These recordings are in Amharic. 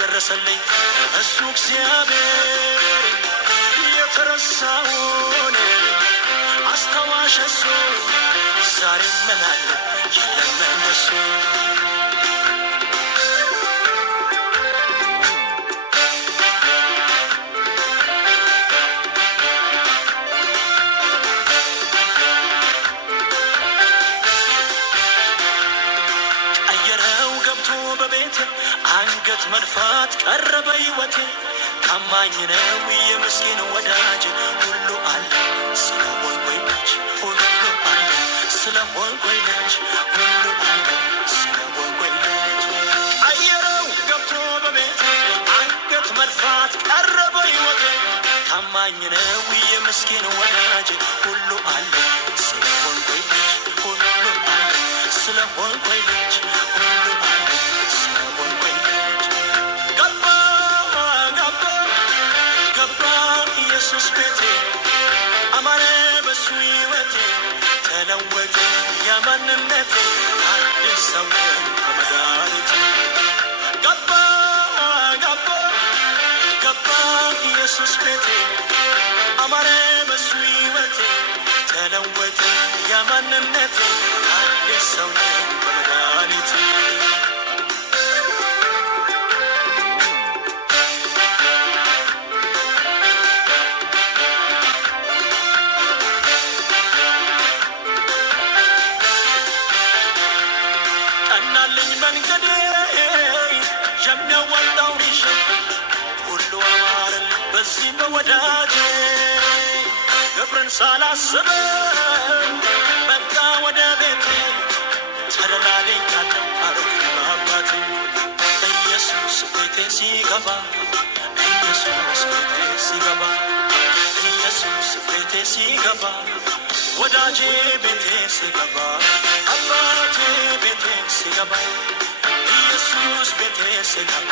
የደረሰልኝ እሱ እግዚአብሔር የተረሳውን አስታዋሽ እሱ ዛሬ ምን አለ የለም እንደሱ አንገት መድፋት ቀረበ ሕይወቴ ታማኝ ነው የምስኪን ወዳጅ ሁሉ አለ ስለሆንኩኝ ልጅ ሁሉ አለ ስለሆንኩኝ ልጅ ሁሉ አለ ስለሆንኩኝ ልጅ አየረው ገብቶ በቤቴ አንገት መድፋት ቀረበ ሕይወቴ ታማኝ ነው የምስኪን ወዳጅ ሁሉ አለ ስለሆንኩኝ ልጅ ሁሉ አለ ስለሆንኩኝ ልጅ ሁሉ አለ ኢየሱስ ቤቴ አማረ በሱ ሕይወቴ ተለወጠ ያማንነቴ አዲስ ሰው በመድኃኒቴ ገባ ኢየሱስ ቤቴ አማረ በሱ ሕይወቴ ተለወጠ ያማንነቴ አዲስ ሰው በመድኃኒቴ መንገዴ የሚያወጣው ይሽ ሁሉ አማረል በዚህ በወዳጄ ክብርን ሳላስበው መጣ ወደ ቤቴ ተደላልያለሁ አረፍ በአባቴ ኢየሱስ ቤቴ ሲገባ ኢየሱስ ቤቴ ሲገባ ኢየሱስ ቤቴ ሲገባ ወዳጄ ቤቴ ሲገባ አባቴ ቤቴ ሲገባ ኢየሱስ ቤቴ ሲገባ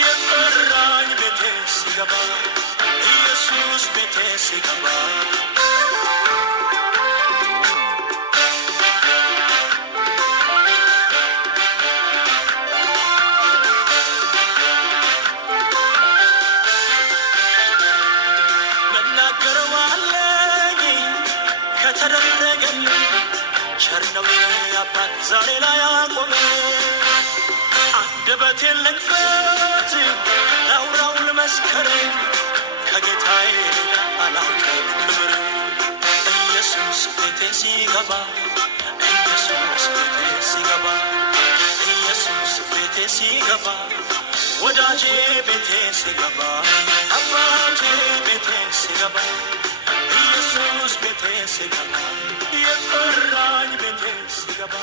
የጠራኝ ቤቴ ሲገባ ኢየሱስ ቤቴ ሲገባ መናገረው አለኝ ከተደረገልኝ ቸር ነው አባት ዛሬ ላይ አቆመ አንደበቴን ልክፈት ላውራው ልመስክር ከጌታዬ ሌላ አላውቅም ክብር ኢየሱስ ቤቴ ሲገባ ኢየሱስ ቤቴ ሲገባ ኢየሱስ ቤቴ ሲገባ ወዳጄ ቤቴ ሲገባ አባቴ ቤቴ ሲገባ ኢየሱስ ቤቴ ሲገባ